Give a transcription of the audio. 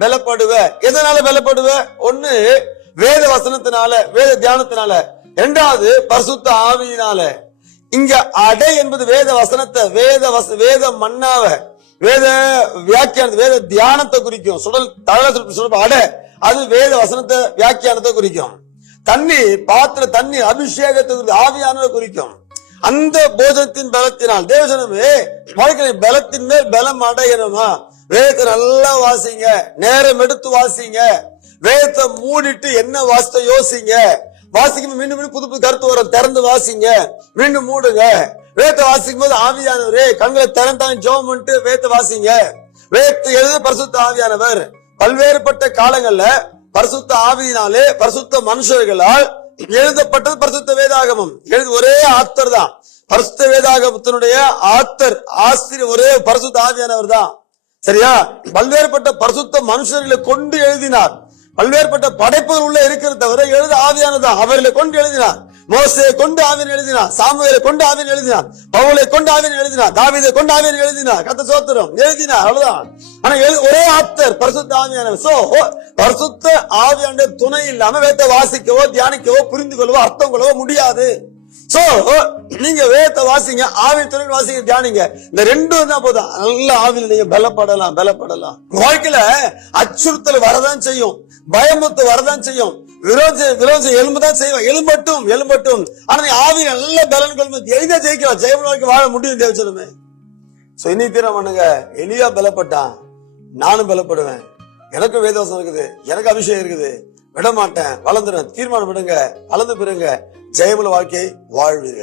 பலப்படுவ. எதனால பலப்படுவ? ஒண்ணு வேத வசனத்தினால, வேத தியானத்தினால. இரண்டாவது பரிசுத்த ஆவியினால. இங்க அடை என்பது வேத வசனத்தை, வேத மன்னாவ, வேத வியாக்கியான, வேத தியானத்தை குறிக்கும். அடை அது வேத வசனத்தை வியாக்கியானத்தை குறிக்கும். தண்ணி பாத்திர தண்ணி அபிஷேகத்தை ஆவியானதை குறிக்கும். அந்த போஜனத்தின் பலத்தினால் தேவசனமே வாழ்க்கை பலத்தின் மேல் பலம் அடையணுமா? வேதத்தை நல்லா வாசிங்க, நேரம் எடுத்து வாசிங்க. வேதத்தை மூடிட்டு என்ன வாசித்த யோசிங்க. வாசிக்கும் மீண்டும் மீண்டும் புது புது கருத்து வரும், திறந்து வாசிங்க, மீண்டும் மூடுங்க. வேதத்தை வாசிக்கும் போது ஆவியானவரே கண்களை திறந்தாங்க ஜெபம் பண்ணிட்டு வேதத்தை வாசிங்க. வேதத்தை எழுத பரிசுத்த ஆவியானவர். பல்வேறுபட்ட காலங்கள்ல பரிசுத்த ஆவியினாலே பரிசுத்த மனுஷர்களால் எழுதப்பட்டது பரிசுத்த வேதாகமம். ஒரே ஆத்தர் தான் பரிசுத்த வேதாகமத்தினுடைய ஆசிரியர், ஒரே பரிசுத்த ஆவியானவர் தான். சரியா? பல்வேறுபட்ட பரிசுத்த மனுஷர்களை கொண்டு எழுதினார். பல்வேறுபட்ட படைப்புகள் உள்ள இருக்கிறத தவிர எழுத ஆவியானதான். அவர்களை கொண்டு எழுதினார். மோசையை கொண்டு ஆவியன் எழுதினார், சாமுவேலை கொண்டு ஆவியன் எழுதினார், பவுலை கொண்டு ஆவியன் எழுதினார், தாவீதை கொண்டு ஆவியன் எழுதினார், கர்த்தர் ஸ்தோத்திரம் எழுதினார். அவ்வளவுதான். ஆனா ஒரே ஆத்தர் பரிசுத்த ஆவியானவர். சோ பரிசுத்த ஆவியான துணை இல்லாம வேதத்தை வாசிக்கவோ தியானிக்கவோ புரிந்து கொள்ளவோ அர்த்தம் கொள்ளவோ முடியாது. சோ நீங்க வேதத்தை வாசிங்க, ஆவியின் துணை வாசிங்க, தியானிங்க. இந்த ரெண்டும் தான் போதும். நல்ல ஆவியில் நீங்க பலப்படலாம். வாழ்க்கையில அச்சுறுத்தல் வரதான் செய்யும், பயமுத்து வரதான் செய்யும், விரோதம் எலும்புதான் செய்வோம். எலும்பட்டும். ஆனா நீ ஆவி நல்ல பலன் கொள்ளும், எளிதா ஜெயிக்கலாம், ஜெயமனோக்கி வாழ முடியும். தேவ சொல்லுமே. சோ இன்னைக்கு தீரம் பண்ணுங்க. எலியா பலப்பட்டான், நானும் பலப்படுவேன். எனக்கு வேதவசம் இருக்குது, எனக்கு அபிஷேகம் இருக்குது, விட மாட்டேன், வளர்ந்துடும். தீர்மானம் விடுங்க, வளர்ந்து பெறுங்க, ஜெயமுள்ள வாழ்க்கையை வாழ்வீர்கள்.